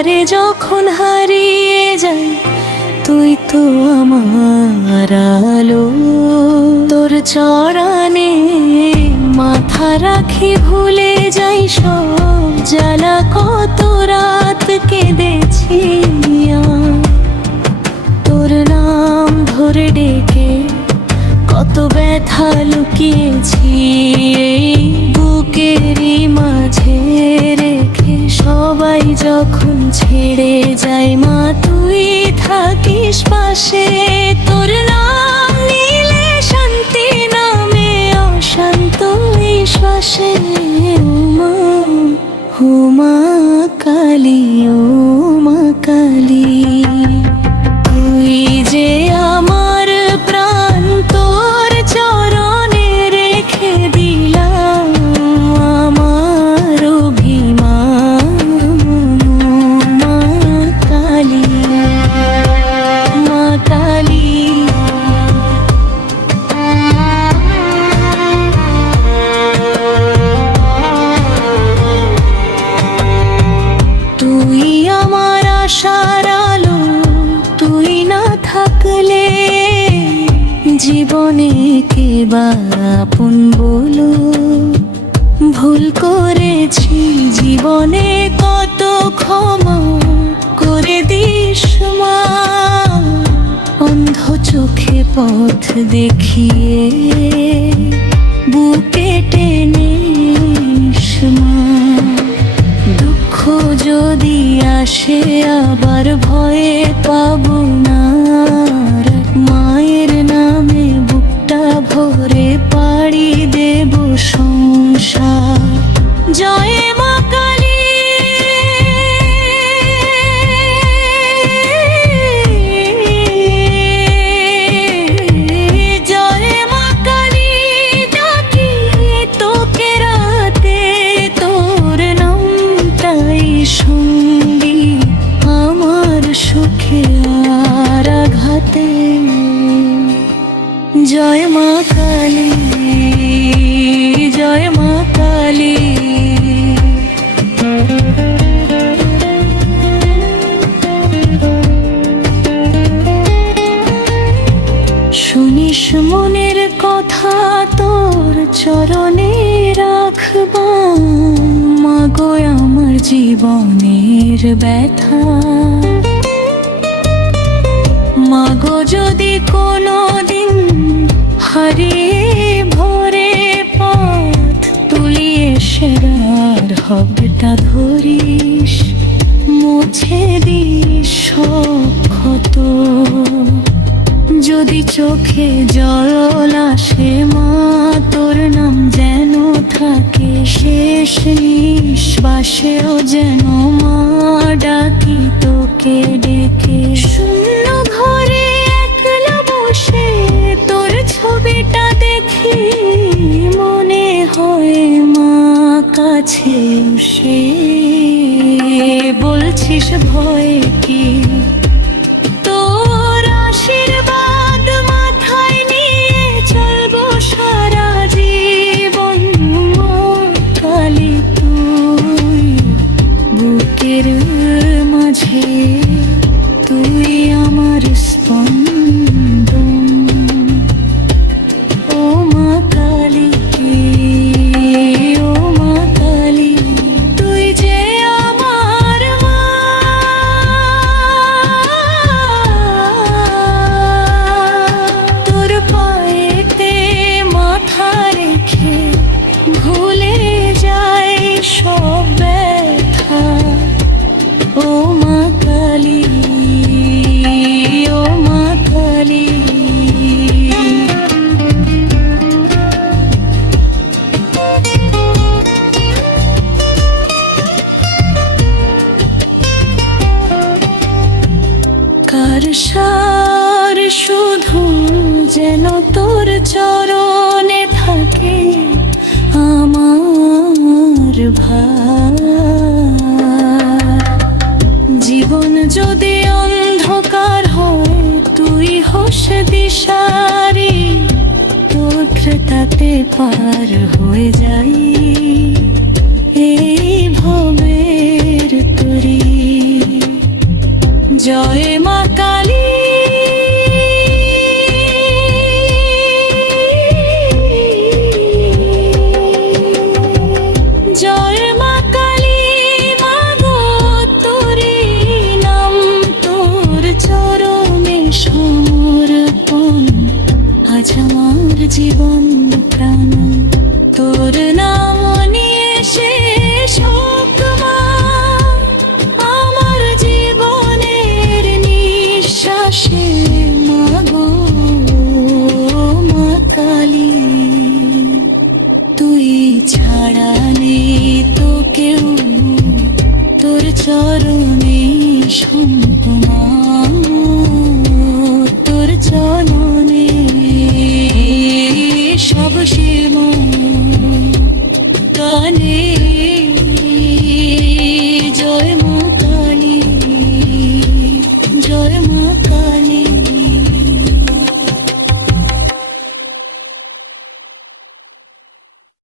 অন্ধকারে যখন হারিয়ে যাই তুই তো আমার আলো। তোর চরণে মাথা রাখি ভুলে যাই সব জ্বালা, কত রাত কেঁদেছি তোর নাম ধরে ডেকে, কত ব্যথা লুকিয়েছি এই বুকেরই মাঝে রেখে। সবাই যখন ছেড়ে যায় মা তুই থাকিস পাশে, তোর নাম নিলে শান্তি নামে অশান্ত এই শ্বাসে। উমা হুমা কালী, ও মা কালী, তুই যে আমার প্রাণ, তোর চরণে রেখে দিলাম আমার অভিমান। মা কালী, মা কালী, তুই আমার আশার আলো, তুই না থাকলে জীবনে কে বা আপন বলো। ভুল করেছি জীবনে কত ক্ষমা করে দিস মা, অন্ধ চোখে পথ দেখিয়ে বুকে টেনে নিস মা। দুঃখ যদি আসে আবার ভয়ে পাবো না, মায়ের নামে বুকটা ভরে পাড়ি দেব সংসার। জয় মা কালী, জয় মা কালী, ডাকি তোকে রাতে, তোর নামটাই সঙ্গী আমার সুখে আর আঘাতে। জয় মা কালী, জয় মা কালী। শুনিস মনের কথা তোর চরণে রাখবা, মাগো আমার জীবনের ব্যথা। মাগো যদি কোনো দিন হারিয়ে ভরে পথ তুলিয়ে সেরার হবটা ধরিস, মুছে দিস সব ক্ষত। যদি চোখে জল আসে মা তোর নাম যেন থাকে শেষ নিঃশ্বাসেও, যেন মা ডাকি তোকে ডেকে। শূন্য ঘরে একলা বসে তোর ছবিটা দেখি, মনে হয় মা কাছে সে বলছিস ভয় কি, তোর আশীর্বাদ মাথায় নিয়ে চলবো সারা জীবন। মা কালী তুই বুকের মাঝে, তুই আমার স্পন্দন। ও মা কালী, ও মা কালী, তুই যে আমার মা। তোর পায়েতে মাথা রেখে ভুলে যাই সব ব্যথা। ও মা কালী, ও মা কালী, কার সার শুধু যেন তোর চরণে থাকে আমার ভার। জীবন যদি অন্ধকার হয় তুই হোস দিশারি, তোর তাতে পার হয়ে যাই এই ভবের তরী। জয় মা কালী, জয় মা কালী, মা গো তোরে নাম, তোর চরণে সমর্পণ, আজ আমার জীবন প্রাণ, তোর নাম নিয়ে শেষ হোক মা আমার জীবনের নিঃশ্বাসে, মা গো মা কালী। তুই ছাড়া নেই তো কেউ, তোর চরণে সম্ভব